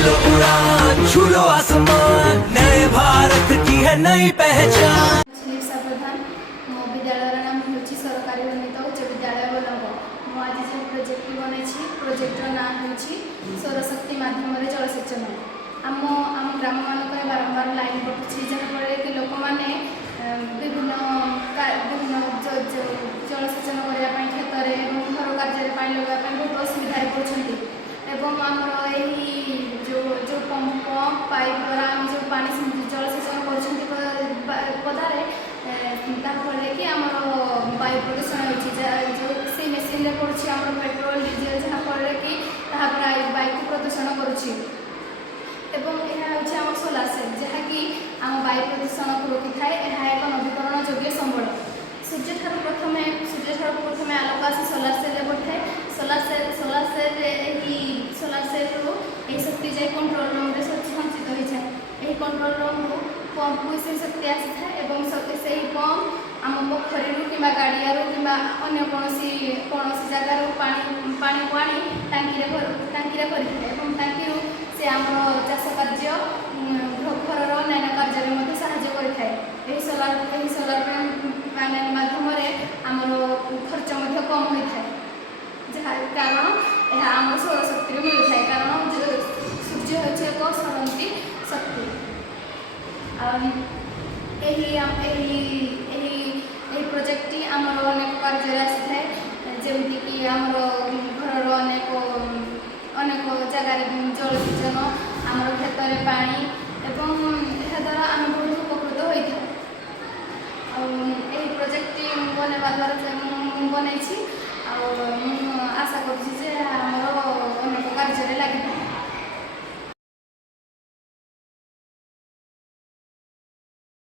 लो उड़ान, छू लो आसमान, नए भारत की है नई पहचान। प्रधान मो विद्यालय नाम हूँ सरकारी उन्नीत उच्च विद्यालय बलंग। आज जो प्रोजेक्ट बनई प्रोजेक्टर ना हूँ सौरशक्ति मध्यम जलसेचन। आम ग्राम मानक बारंबार लाइन कटुची जहाँफल कि लोक मैंने विभिन्न जलसेचन करने क्षेत्र में घर कार्य लगाई बहुत असुविधा पड़ती एवं आमर जो जो पंप पाइप द्वारा आम जो पानी जलसेचन करदारे फल कि आम वायु प्रदूषण हो मेसीन पड़ुछि आम पेट्रोल डीजेल जहाँफल कि वायु प्रदूषण करुच्ची एवं यह हूँ सोलार सेल जहाँकि आम वायु प्रदूषण को रोकी थाए। यह एक नवीकरण योग्य संबल सूर्य ठार प्रथम आलोक आसी सोलार सेल पड़े सोलार सेल रु शक्ति जाए कंट्रोल रूम में संचित होता है। कंट्रोल रूम रु पंप को से शक्ति आसी था से पंप आम पोखरी कि गाड़िया कि अन्य कौन जगार पानी को आनी टांकी टांकी से आम चाष कार्य घर अन्य कार्य में साहाय्य करें। सोलार पैनल माध्यम आमर खर्च कम होता है जहाँ कारण यह आम सौरशक्ति मिलता है कारण सूर्य हूँ एक सरंती शक्ति। प्रोजेक्ट आमर अनेक कार्य आसी थाए जमीक आमर घर अनेक जगार जलसेचन आम क्षेत्र में पानी एवं द्वारा आम बहुत उपकृत होता है। प्रोजेक्ट बनवा द्वारा बनई आशा करुँच अनेक कार्य लगी।